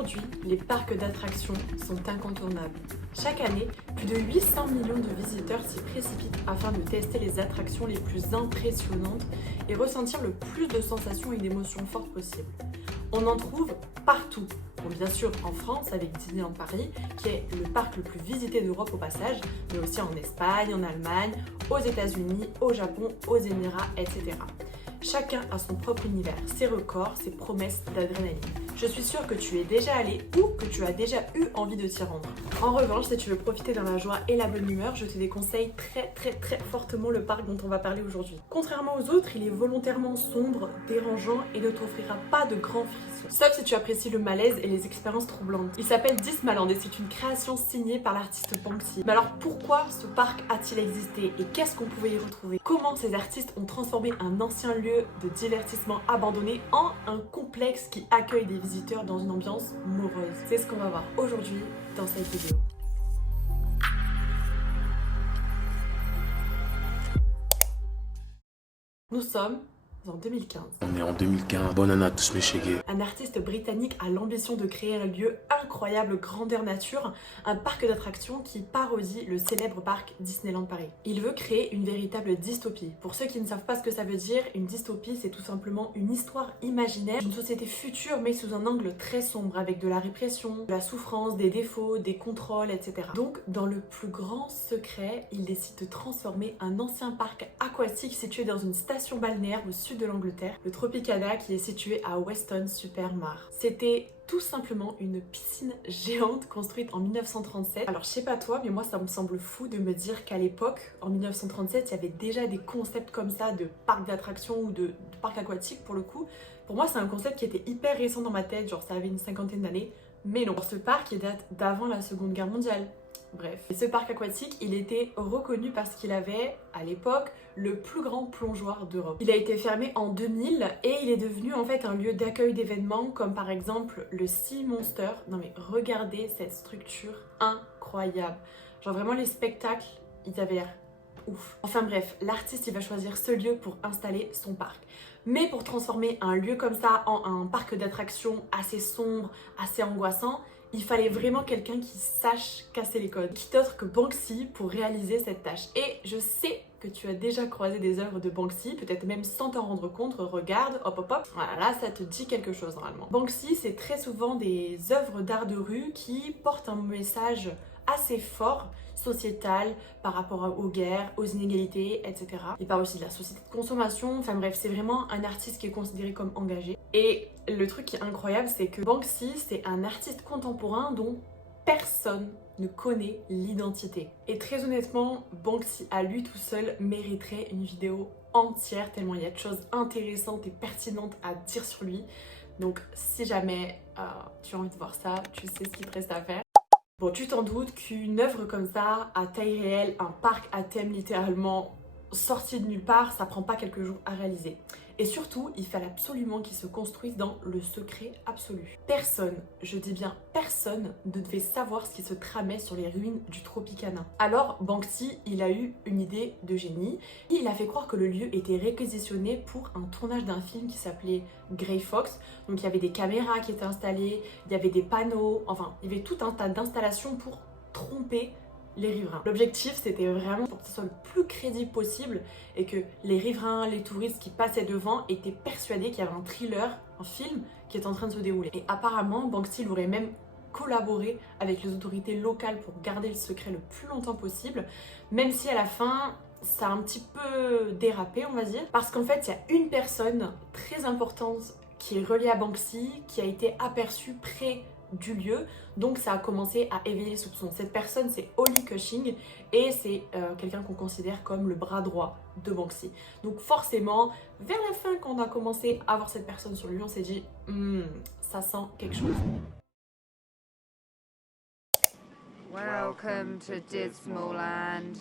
Aujourd'hui, les parcs d'attractions sont incontournables. Chaque année, plus de 800 millions de visiteurs s'y précipitent afin de tester les attractions les plus impressionnantes et ressentir le plus de sensations et d'émotions fortes possibles. On en trouve partout. Bon, bien sûr en France avec Disneyland Paris, qui est le parc le plus visité d'Europe au passage, mais aussi en Espagne, en Allemagne, aux États-Unis, au Japon, aux Émirats, etc. Chacun a son propre univers, ses records, ses promesses d'adrénaline. Je suis sûre que tu es déjà allé ou que tu as déjà eu envie de t'y rendre. En revanche, si tu veux profiter dans la joie et la bonne humeur, je te déconseille très fortement le parc dont on va parler aujourd'hui. Contrairement aux autres, il est volontairement sombre, dérangeant et ne t'offrira pas de grands frissons. Sauf si tu apprécies le malaise et les expériences troublantes. Il s'appelle Dismaland et c'est une création signée par l'artiste Banksy. Mais alors pourquoi ce parc a-t-il existé et qu'est-ce qu'on pouvait y retrouver? Comment ces artistes ont transformé un ancien lieu de divertissement abandonné en un complexe qui accueille des visiteurs dans une ambiance morose? C'est ce qu'on va voir aujourd'hui dans cette vidéo. Nous sommes en 2015. On est en 2015, bonne année à tous mes chégués. Un artiste britannique a l'ambition de créer un lieu incroyable grandeur nature, un parc d'attractions qui parodie le célèbre parc Disneyland Paris. Il veut créer une véritable dystopie. Pour ceux qui ne savent pas ce que ça veut dire, une dystopie c'est tout simplement une histoire imaginaire d'une société future mais sous un angle très sombre avec de la répression, de la souffrance, des défauts, des contrôles, etc. Donc dans le plus grand secret, il décide de transformer un ancien parc aquatique situé dans une station balnéaire au sud de l'Angleterre, le Tropicana qui est situé à Weston-super-Mare. C'était tout simplement une piscine géante construite en 1937. Alors je sais pas toi, mais moi ça me semble fou de me dire qu'à l'époque, en 1937, il y avait déjà des concepts comme ça de parc d'attractions ou de parc aquatique pour le coup. Pour moi c'est un concept qui était hyper récent dans ma tête, genre ça avait une cinquantaine d'années, mais non. Ce parc il date d'avant la Seconde Guerre mondiale. Bref, et ce parc aquatique, il était reconnu parce qu'il avait, à l'époque, le plus grand plongeoir d'Europe. Il a été fermé en 2000 et il est devenu en fait un lieu d'accueil d'événements comme par exemple le Sea Monster. Non mais regardez cette structure incroyable. Genre vraiment les spectacles, ils avaient l'air ouf. Enfin bref, l'artiste il va choisir ce lieu pour installer son parc. Mais pour transformer un lieu comme ça en un parc d'attractions assez sombre, assez angoissant, il fallait vraiment quelqu'un qui sache casser les codes. Qui d'autre que Banksy pour réaliser cette tâche? Et je sais que tu as déjà croisé des œuvres de Banksy, peut-être même sans t'en rendre compte. Regarde, hop hop hop, voilà, là ça te dit quelque chose normalement. Banksy, c'est très souvent des œuvres d'art de rue qui portent un message assez fort, sociétal, par rapport aux guerres, aux inégalités, etc. Il parle aussi de la société de consommation, enfin bref, c'est vraiment un artiste qui est considéré comme engagé. Et le truc qui est incroyable, c'est que Banksy, c'est un artiste contemporain dont personne ne connaît l'identité. Et très honnêtement, Banksy à lui tout seul mériterait une vidéo entière, tellement il y a de choses intéressantes et pertinentes à dire sur lui. Donc si jamais tu as envie de voir ça, tu sais ce qu'il te reste à faire. Bon, tu t'en doutes qu'une œuvre comme ça, à taille réelle, un parc à thème littéralement sorti de nulle part, ça prend pas quelques jours à réaliser. Et surtout, il fallait absolument qu'il se construise dans le secret absolu. Personne, je dis bien personne, ne devait savoir ce qui se tramait sur les ruines du Tropicana. Alors Banksy, il a eu une idée de génie. Il a fait croire que le lieu était réquisitionné pour un tournage d'un film qui s'appelait Grey Fox. Donc il y avait des caméras qui étaient installées, il y avait des panneaux, enfin il y avait tout un tas d'installations pour tromper les riverains. L'objectif c'était vraiment pour que ce soit le plus crédible possible et que les riverains, les touristes qui passaient devant étaient persuadés qu'il y avait un thriller, un film qui est en train de se dérouler. Et apparemment Banksy aurait même collaboré avec les autorités locales pour garder le secret le plus longtemps possible, même si à la fin ça a un petit peu dérapé on va dire, parce qu'en fait il y a une personne très importante qui est reliée à Banksy qui a été aperçue près du lieu, donc ça a commencé à éveiller les soupçons. Cette personne c'est Holly Cushing et c'est quelqu'un qu'on considère comme le bras droit de Banksy. Donc forcément, vers la fin quand on a commencé à voir cette personne sur le lieu, on s'est dit ça sent quelque chose. Welcome to Dismaland.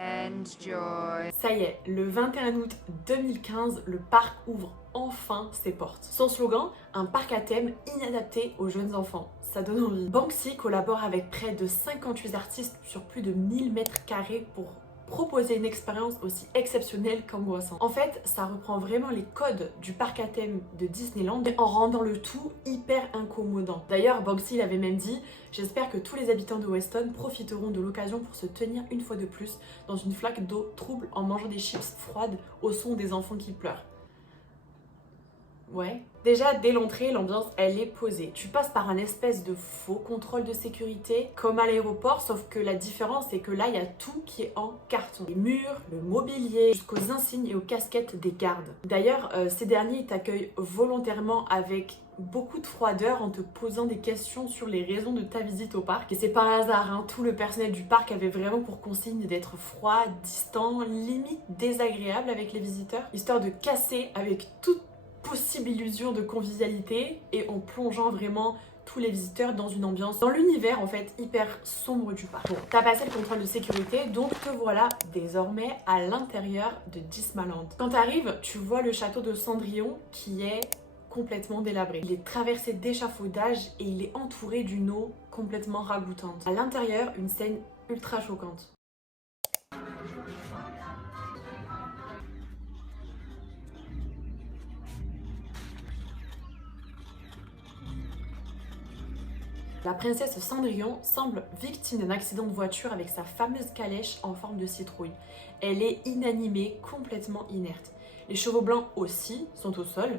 Enjoy. Ça y est, le 21 août 2015, le parc ouvre enfin ses portes. Son slogan, un parc à thème inadapté aux jeunes enfants. Ça donne envie. Banksy collabore avec près de 58 artistes sur plus de 1000 mètres carrés pour proposer une expérience aussi exceptionnelle qu'angoissante. En fait, ça reprend vraiment les codes du parc à thème de Disneyland en rendant le tout hyper incommodant. D'ailleurs, Banksy l'avait même dit: j'espère que tous les habitants de Weston profiteront de l'occasion pour se tenir une fois de plus dans une flaque d'eau trouble en mangeant des chips froides au son des enfants qui pleurent. Ouais. Déjà, dès l'entrée, l'ambiance, elle est posée. Tu passes par un espèce de faux contrôle de sécurité, comme à l'aéroport, sauf que la différence, c'est que là, il y a tout qui est en carton. Les murs, le mobilier, jusqu'aux insignes et aux casquettes des gardes. D'ailleurs, ces derniers, ils t'accueillent volontairement avec beaucoup de froideur en te posant des questions sur les raisons de ta visite au parc. Et c'est pas un hasard, hein. Tout le personnel du parc avait vraiment pour consigne d'être froid, distant, limite désagréable avec les visiteurs, histoire de casser avec toute possible illusion de convivialité et en plongeant vraiment tous les visiteurs dans une ambiance, dans l'univers en fait hyper sombre du parc. Bon, t'as passé le contrôle de sécurité, donc te voilà désormais à l'intérieur de Dismaland. Quand t'arrives, tu vois le château de Cendrillon qui est complètement délabré. Il est traversé d'échafaudages et il est entouré d'une eau complètement ragoûtante. À l'intérieur, une scène ultra choquante. La princesse Cendrillon semble victime d'un accident de voiture avec sa fameuse calèche en forme de citrouille. Elle est inanimée, complètement inerte. Les chevaux blancs aussi sont au sol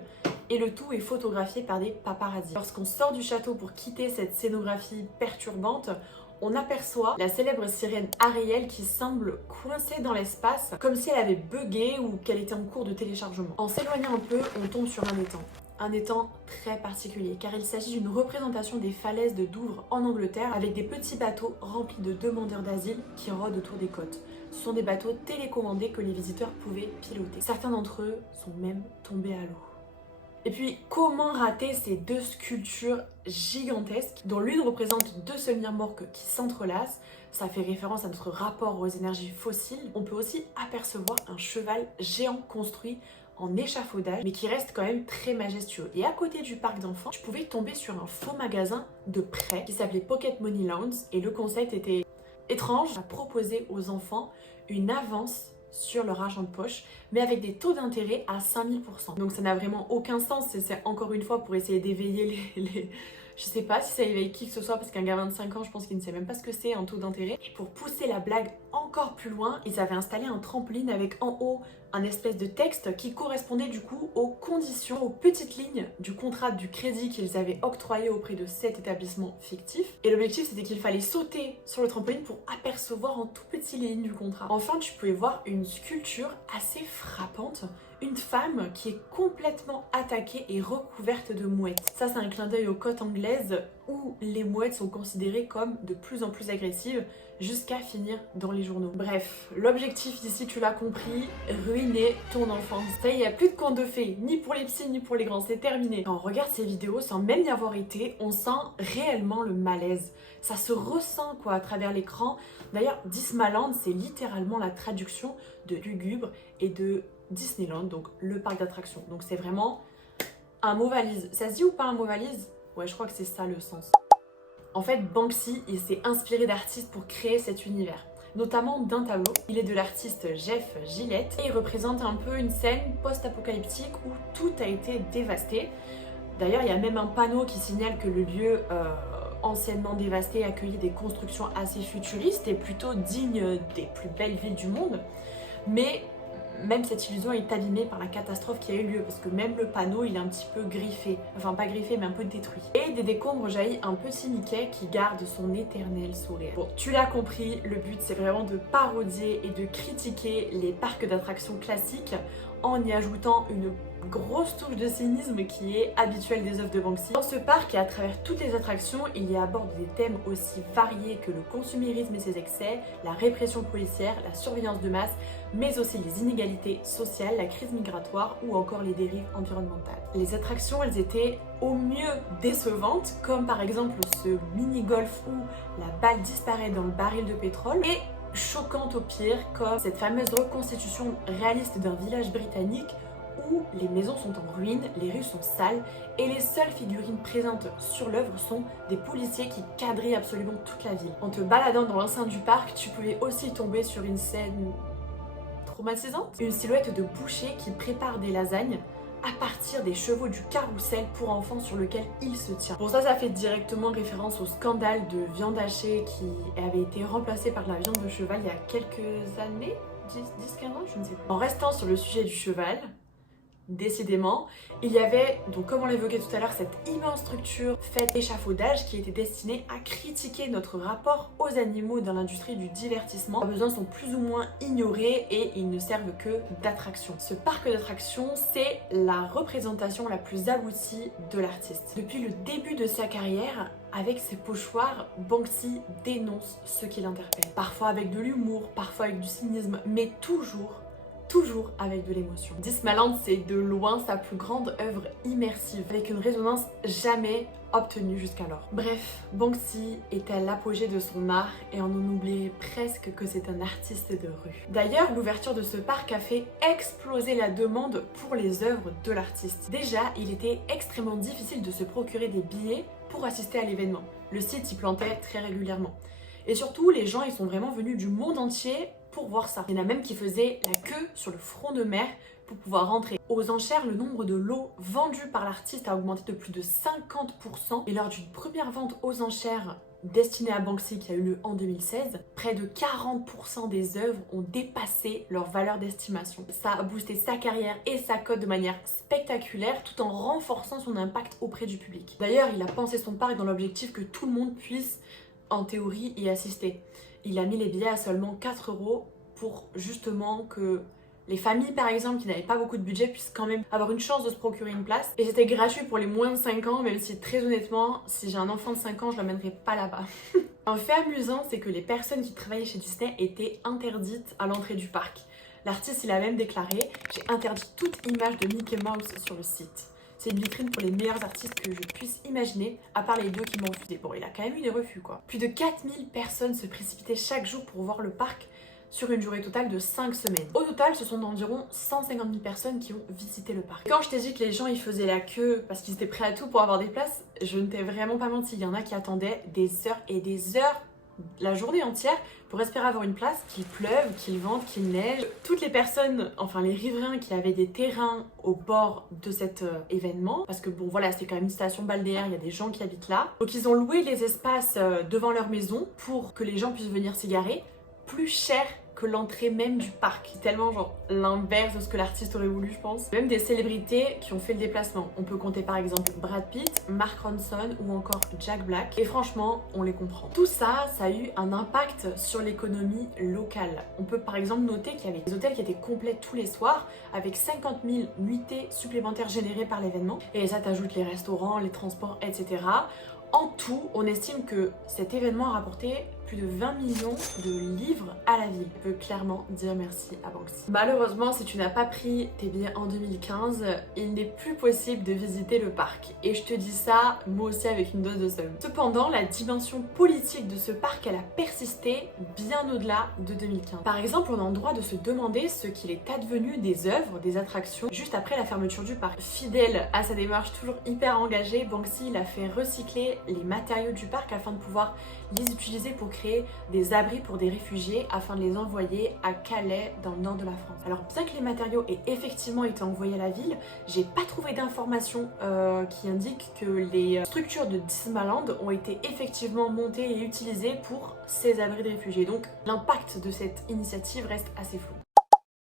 et le tout est photographié par des paparazzis. Lorsqu'on sort du château pour quitter cette scénographie perturbante, on aperçoit la célèbre sirène Ariel qui semble coincée dans l'espace, comme si elle avait bugué ou qu'elle était en cours de téléchargement. En s'éloignant un peu, on tombe sur un étang. Un étang très particulier car il s'agit d'une représentation des falaises de Douvres en Angleterre avec des petits bateaux remplis de demandeurs d'asile qui rôdent autour des côtes. Ce sont des bateaux télécommandés que les visiteurs pouvaient piloter. Certains d'entre eux sont même tombés à l'eau. Et puis, comment rater ces deux sculptures gigantesques dont l'une représente deux seuls morques qui s'entrelacent? Ça fait référence à notre rapport aux énergies fossiles. On peut aussi apercevoir un cheval géant construit en échafaudage, mais qui reste quand même très majestueux. Et à côté du parc d'enfants, tu pouvais tomber sur un faux magasin de prêt qui s'appelait Pocket Money Loans, et le concept était étrange, à proposer aux enfants une avance sur leur argent de poche, mais avec des taux d'intérêt à 5000%. Donc ça n'a vraiment aucun sens, c'est encore une fois pour essayer d'éveiller les... Je sais pas si ça éveille qui que ce soit, parce qu'un gamin de 5 ans, je pense qu'il ne sait même pas ce que c'est un taux d'intérêt. Et pour pousser la blague encore plus loin, ils avaient installé un trampoline avec en haut un espèce de texte qui correspondait du coup aux conditions, aux petites lignes du contrat du crédit qu'ils avaient octroyé auprès de cet établissement fictif. Et l'objectif, c'était qu'il fallait sauter sur le trampoline pour apercevoir en tout petit les lignes du contrat. Enfin, tu pouvais voir une sculpture assez frappante, une femme qui est complètement attaquée et recouverte de mouettes. Ça, c'est un clin d'œil aux côtes anglaises où les mouettes sont considérées comme de plus en plus agressives jusqu'à finir dans les journaux. Bref, l'objectif ici, tu l'as compris, ruiner ton enfance. Ça y est, il n'y a plus de contes de fées, ni pour les petits ni pour les grands, c'est terminé. Quand on regarde ces vidéos, sans même y avoir été, on sent réellement le malaise. Ça se ressent quoi à travers l'écran. D'ailleurs, Dismaland, c'est littéralement la traduction de lugubre et de Disneyland, donc le parc d'attractions. Donc c'est vraiment un mot valise. Ça se dit ou pas un mot valise? Ouais, je crois que c'est ça le sens. En fait, Banksy, il s'est inspiré d'artistes pour créer cet univers, notamment d'un tableau. Il est de l'artiste Jeff Gillette et il représente un peu une scène post-apocalyptique où tout a été dévasté. D'ailleurs, il y a même un panneau qui signale que le lieu anciennement dévasté accueillait des constructions assez futuristes et plutôt dignes des plus belles villes du monde. Mais même cette illusion est abîmée par la catastrophe qui a eu lieu, parce que même le panneau il est un petit peu griffé, enfin pas griffé mais un peu détruit. Et des décombres jaillit un petit Mickey qui garde son éternel sourire. Bon, tu l'as compris, le but c'est vraiment de parodier et de critiquer les parcs d'attractions classiques en y ajoutant une grosse touche de cynisme qui est habituelle des œuvres de Banksy. Dans ce parc et à travers toutes les attractions, il y aborde des thèmes aussi variés que le consumérisme et ses excès, la répression policière, la surveillance de masse, mais aussi les inégalités sociales, la crise migratoire ou encore les dérives environnementales. Les attractions, elles étaient au mieux décevantes, comme par exemple ce mini-golf où la balle disparaît dans le baril de pétrole, et choquantes au pire, comme cette fameuse reconstitution réaliste d'un village britannique où les maisons sont en ruine, les rues sont sales et les seules figurines présentes sur l'œuvre sont des policiers qui quadrillent absolument toute la ville. En te baladant dans l'enceinte du parc, tu pouvais aussi tomber sur une scène traumatisante. Une silhouette de boucher qui prépare des lasagnes à partir des chevaux du carrousel pour enfants sur lequel il se tient. Pour ça fait directement référence au scandale de viande hachée qui avait été remplacé par la viande de cheval il y a quelques années, 10-15 ans, je ne sais plus. En restant sur le sujet du cheval, décidément, il y avait, donc comme on l'évoquait tout à l'heure, cette immense structure faite d'échafaudage qui était destinée à critiquer notre rapport aux animaux dans l'industrie du divertissement. Leurs besoins sont plus ou moins ignorés et ils ne servent que d'attraction. Ce parc d'attractions, c'est la représentation la plus aboutie de l'artiste. Depuis le début de sa carrière, avec ses pochoirs, Banksy dénonce ce qui l'interpelle. Parfois avec de l'humour, parfois avec du cynisme, mais toujours avec de l'émotion. Dismaland, c'est de loin sa plus grande œuvre immersive, avec une résonance jamais obtenue jusqu'alors. Bref, Banksy est à l'apogée de son art et on en oubliait presque que c'est un artiste de rue. D'ailleurs, l'ouverture de ce parc a fait exploser la demande pour les œuvres de l'artiste. Déjà, il était extrêmement difficile de se procurer des billets pour assister à l'événement. Le site y plantait très régulièrement. Et surtout, les gens ils sont vraiment venus du monde entier pour voir ça. Il y en a même qui faisaient la queue sur le front de mer pour pouvoir rentrer. Aux enchères, le nombre de lots vendus par l'artiste a augmenté de plus de 50% et lors d'une première vente aux enchères destinée à Banksy qui a eu lieu en 2016, près de 40% des œuvres ont dépassé leur valeur d'estimation. Ça a boosté sa carrière et sa cote de manière spectaculaire tout en renforçant son impact auprès du public. D'ailleurs, il a pensé son parc dans l'objectif que tout le monde puisse en théorie y assister. Il a mis les billets à seulement 4 € pour justement que les familles par exemple qui n'avaient pas beaucoup de budget puissent quand même avoir une chance de se procurer une place. Et c'était gratuit pour les moins de 5 ans, même si très honnêtement, si j'ai un enfant de 5 ans, je l'emmènerai pas là-bas. Un fait amusant, c'est que les personnes qui travaillaient chez Disney étaient interdites à l'entrée du parc. L'artiste il a même déclaré « J'ai interdit toute image de Mickey Mouse sur le site ». C'est une vitrine pour les meilleurs artistes que je puisse imaginer, à part les 2 qui m'ont refusé. Bon, il a quand même eu des refus, quoi. Plus de 4000 personnes se précipitaient chaque jour pour voir le parc sur une durée totale de 5 semaines. Au total, ce sont environ 150 000 personnes qui ont visité le parc. Quand je t'ai dit que les gens ils faisaient la queue parce qu'ils étaient prêts à tout pour avoir des places, je ne t'ai vraiment pas menti. Il y en a qui attendaient des heures et des heures, la journée entière, pour espérer avoir une place, qu'il pleuve, qu'il vente, qu'il neige. Toutes les personnes, enfin les riverains qui avaient des terrains au bord de cet événement, parce que bon voilà, c'est quand même une station balnéaire, il y a des gens qui habitent là. Donc ils ont loué les espaces devant leur maison pour que les gens puissent venir s'y garer, plus cher que l'entrée même du parc. C'est tellement genre l'inverse de ce que l'artiste aurait voulu, je pense. Même des célébrités qui ont fait le déplacement. On peut compter par exemple Brad Pitt, Mark Ronson ou encore Jack Black. Et franchement, on les comprend. Tout ça, ça a eu un impact sur l'économie locale. On peut par exemple noter qu'il y avait des hôtels qui étaient complets tous les soirs avec 50 000 nuitées supplémentaires générées par l'événement. Et ça t'ajoute les restaurants, les transports, etc. En tout, on estime que cet événement a rapporté plus de 20 millions de livres à la ville. Je peux clairement dire merci à Banksy. Malheureusement, si tu n'as pas pris tes billets en 2015, il n'est plus possible de visiter le parc. Et je te dis ça, moi aussi avec une dose de seum. Cependant, la dimension politique de ce parc, elle a persisté bien au-delà de 2015. Par exemple, on a le droit de se demander ce qu'il est advenu des œuvres, des attractions, juste après la fermeture du parc. Fidèle à sa démarche toujours hyper engagée, Banksy il a fait recycler les matériaux du parc afin de pouvoir les utiliser pour créer des abris pour des réfugiés afin de les envoyer à Calais dans le nord de la France. Alors bien que les matériaux aient effectivement été envoyés à la ville, j'ai pas trouvé d'informations qui indiquent que les structures de Dismaland ont été effectivement montées et utilisées pour ces abris de réfugiés. Donc l'impact de cette initiative reste assez flou.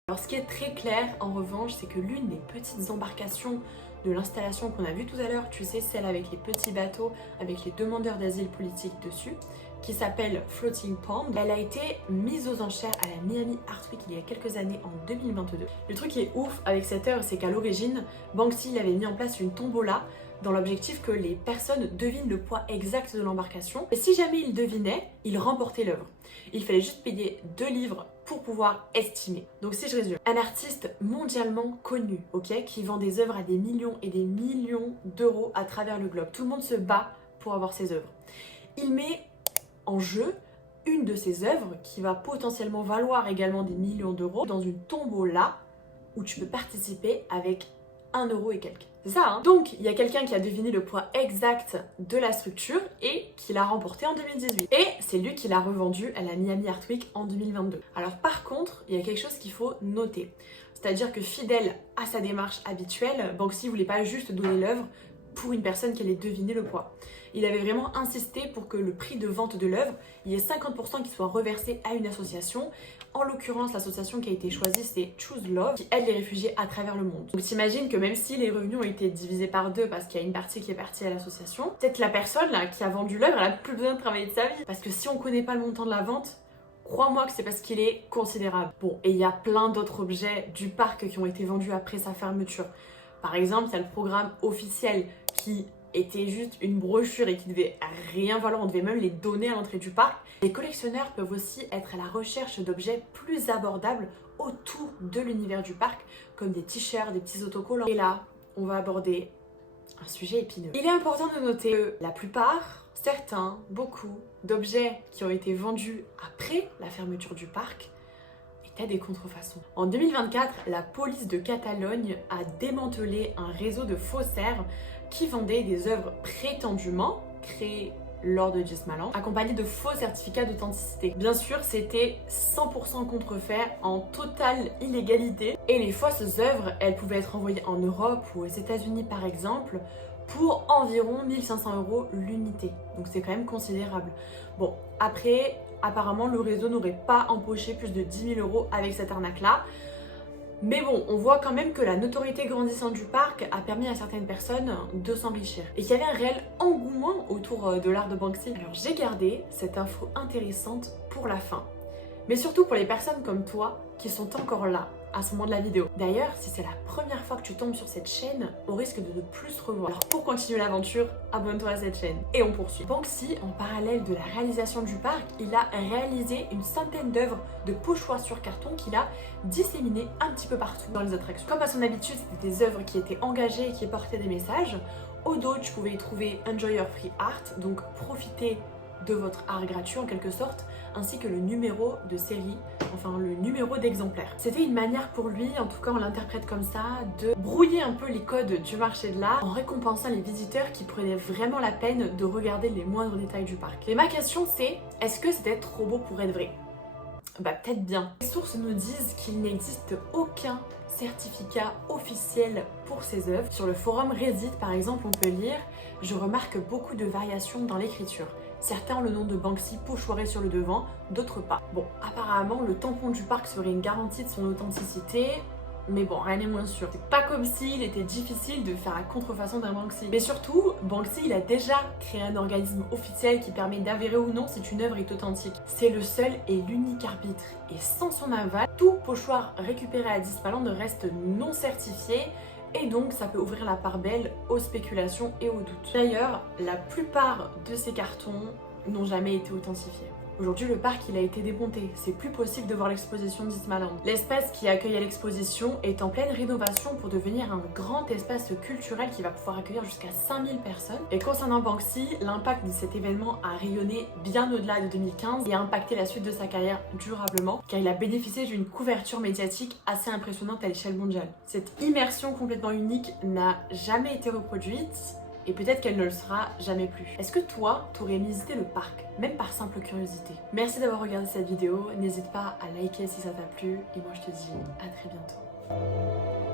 Alors ce qui est très clair en revanche, c'est que l'une des petites embarcations de l'installation qu'on a vue tout à l'heure, tu sais, celle avec les petits bateaux, avec les demandeurs d'asile politique dessus, qui s'appelle Floating Pond, elle a été mise aux enchères à la Miami Art Week il y a quelques années en 2022. Le truc qui est ouf avec cette œuvre, c'est qu'à l'origine, Banksy avait mis en place une tombola dans l'objectif que les personnes devinent le poids exact de l'embarcation. Et si jamais ils devinaient, ils remportaient l'œuvre. Il fallait juste payer 2 livres pour pouvoir estimer. Donc si je résume, un artiste mondialement connu, ok, qui vend des œuvres à des millions et des millions d'euros à travers le globe. Tout le monde se bat pour avoir ses œuvres. Il met en jeu une de ses œuvres qui va potentiellement valoir également des millions d'euros dans une tombola où tu peux participer avec 1 euro et quelques. C'est ça, hein? Donc, il y a quelqu'un qui a deviné le poids exact de la structure et qui l'a remporté en 2018. Et c'est lui qui l'a revendu à la Miami Art Week en 2022. Alors par contre, il y a quelque chose qu'il faut noter. C'est-à-dire que fidèle à sa démarche habituelle, Banksy voulait pas juste donner l'œuvre pour une personne qui allait deviner le poids. Il avait vraiment insisté pour que le prix de vente de l'œuvre, il y ait 50% qui soit reversé à une association. En l'occurrence, l'association qui a été choisie, c'est Choose Love, qui aide les réfugiés à travers le monde. Donc t'imagines que même si les revenus ont été divisés par 2 parce qu'il y a une partie qui est partie à l'association, peut-être la personne là, qui a vendu l'œuvre, elle a plus besoin de travailler de sa vie. Parce que si on connaît pas le montant de la vente, crois-moi que c'est parce qu'il est considérable. Bon, et il y a plein d'autres objets du parc qui ont été vendus après sa fermeture. Par exemple, il y a le programme officiel qui était juste une brochure et qui devait rien valoir, on devait même les donner à l'entrée du parc. Les collectionneurs peuvent aussi être à la recherche d'objets plus abordables autour de l'univers du parc, comme des t-shirts, des petits autocollants. Et là, on va aborder un sujet épineux. Il est important de noter que la plupart, certains, beaucoup d'objets qui ont été vendus après la fermeture du parc étaient des contrefaçons. En 2024, la police de Catalogne a démantelé un réseau de faussaires qui vendaient des œuvres prétendument créées lors de Disneyland, accompagnées de faux certificats d'authenticité. Bien sûr, c'était 100% contrefait, en totale illégalité. Et les fausses œuvres, elles pouvaient être envoyées en Europe ou aux États-Unis par exemple, pour environ 1500 € l'unité. Donc c'est quand même considérable. Bon, après, apparemment, le réseau n'aurait pas empoché plus de 10 000 € avec cette arnaque-là. Mais bon, on voit quand même que la notoriété grandissante du parc a permis à certaines personnes de s'enrichir. Et qu'il y avait un réel engouement autour de l'art de Banksy. Alors j'ai gardé cette info intéressante pour la fin. Mais surtout pour les personnes comme toi qui sont encore là à ce moment de la vidéo. D'ailleurs, si c'est la première fois que tu tombes sur cette chaîne, on risque de ne plus se revoir. Alors pour continuer l'aventure, abonne-toi à cette chaîne. Et on poursuit. Banksy, en parallèle de la réalisation du parc, il a réalisé une centaine d'œuvres de pochoirs sur carton qu'il a disséminées un petit peu partout dans les attractions. Comme à son habitude, c'était des œuvres qui étaient engagées et qui portaient des messages. Au dos, tu pouvais y trouver Enjoy Your Free Art, donc profitez de votre art gratuit en quelque sorte, ainsi que le numéro de série, enfin le numéro d'exemplaire. C'était une manière pour lui, en tout cas on l'interprète comme ça, de brouiller un peu les codes du marché de l'art en récompensant les visiteurs qui prenaient vraiment la peine de regarder les moindres détails du parc. Et ma question c'est, est-ce que c'était trop beau pour être vrai? Bah peut-être bien. Les sources nous disent qu'il n'existe aucun certificat officiel pour ces œuvres. Sur le forum Reddit par exemple, on peut lire « Je remarque beaucoup de variations dans l'écriture. Certains ont le nom de Banksy pochoiré sur le devant, d'autres pas. » Bon, apparemment, le tampon du parc serait une garantie de son authenticité, mais bon, rien n'est moins sûr. C'est pas comme s'il était difficile de faire la contrefaçon d'un Banksy. Mais surtout, Banksy, il a déjà créé un organisme officiel qui permet d'avérer ou non si une œuvre est authentique. C'est le seul et l'unique arbitre. Et sans son aval, tout pochoir récupéré à Disneyland reste non certifié, et donc ça peut ouvrir la part belle aux spéculations et aux doutes. D'ailleurs, la plupart de ces cartons n'ont jamais été authentifiés. Aujourd'hui, le parc il a été démonté, c'est plus possible de voir l'exposition Disneyland. L'espace qui accueillait l'exposition est en pleine rénovation pour devenir un grand espace culturel qui va pouvoir accueillir jusqu'à 5000 personnes. Et concernant Banksy, l'impact de cet événement a rayonné bien au-delà de 2015 et a impacté la suite de sa carrière durablement, car il a bénéficié d'une couverture médiatique assez impressionnante à l'échelle mondiale. Cette immersion complètement unique n'a jamais été reproduite, et peut-être qu'elle ne le sera jamais plus. Est-ce que toi, t'aurais visité le parc, même par simple curiosité? Merci d'avoir regardé cette vidéo, n'hésite pas à liker si ça t'a plu, et moi je te dis à très bientôt.